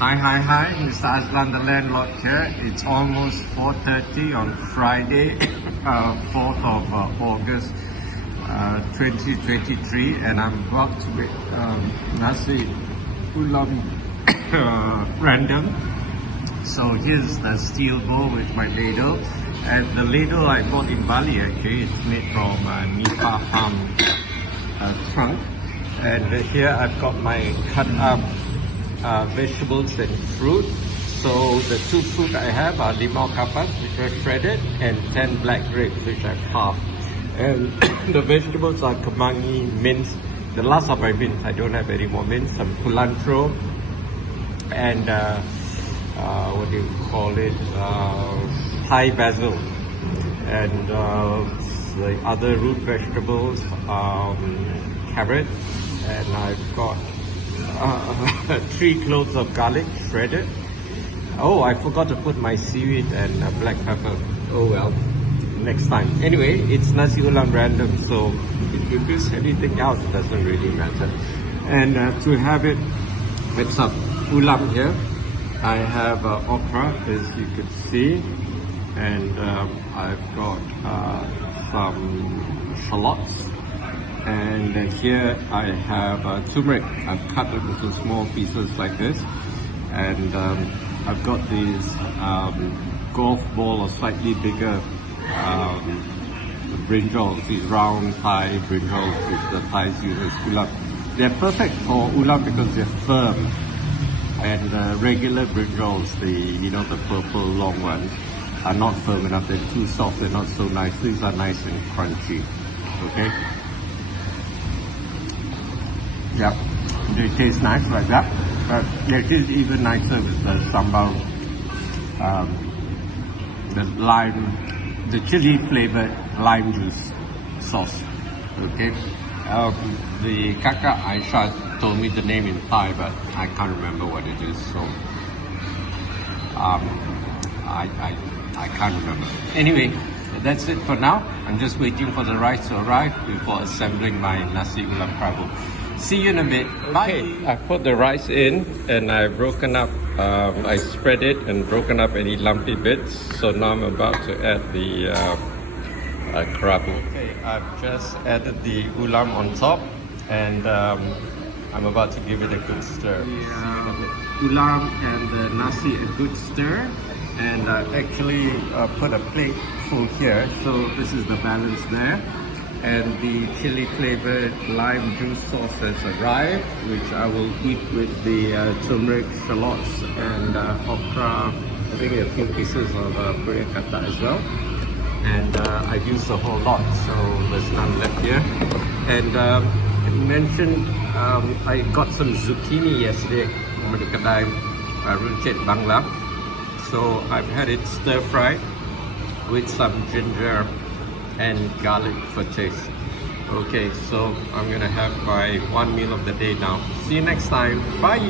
Hi, Mr. Aslan, the landlord here. It's almost 4:30 on Friday, 4th of August, 2023, and I'm about to make Nasi Ulam random. So here's the steel bowl with my ladle, and the ladle I bought in Bali actually. It's made from Nipa palm trunk, and here I've got my cut up vegetables and fruit. So the two fruit I have are limau kapas, which are shredded, and 10 black grapes, which I've halved. And the vegetables are kemangi, mince. The last of my mince, I don't have any more mince. Some culantro, and what do you call it? Thai basil, and the other root vegetables, carrot, and I've got 3 cloves of garlic shredded. Oh, I forgot to put my seaweed and black pepper. Oh well, next time. Anyway, it's Nasi Ulam random, so if you miss anything else, it doesn't really matter. And to have it with some ulam here, I have okra, as you can see, and I've got some shallots. And here I have turmeric. I've cut it into small pieces like this, and I've got these golf ball or slightly bigger brinjals, these round Thai brinjals which the Thais use as ulam. They're perfect for ulam because they're firm, and regular brinjals, the purple long ones, are not firm enough. They're too soft. They're not so nice. These are nice and crunchy. Okay. Yeah, they taste nice like that, but it is even nicer with the sambal, the lime, the chili flavored lime juice sauce. Okay, the Kaka Aisha told me the name in Thai, but I can't remember what it is, so I can't remember. Anyway, that's it for now. I'm just waiting for the rice to arrive before assembling my nasi ulam prabu. See you in a bit. Bye. Okay, I put the rice in and I've broken up, I spread it and broken up any lumpy bits. So now I'm about to add the krabu. Okay, I've just added the ulam on top, and I'm about to give it a good stir. The ulam and the nasi a good stir, and I've actually put a plate full here. So this is the balance there. And the chili flavored lime juice sauce has arrived, which I will eat with the turmeric, shallots, and okra. I think a few pieces of puree kata as well. And I've used a whole lot, so there's none left here. And I mentioned I got some zucchini yesterday from the kedai Runcit Bangla. So I've had it stir fried with some ginger and garlic for taste. Okay, so I'm gonna have my one meal of the day now. See you next time. Bye.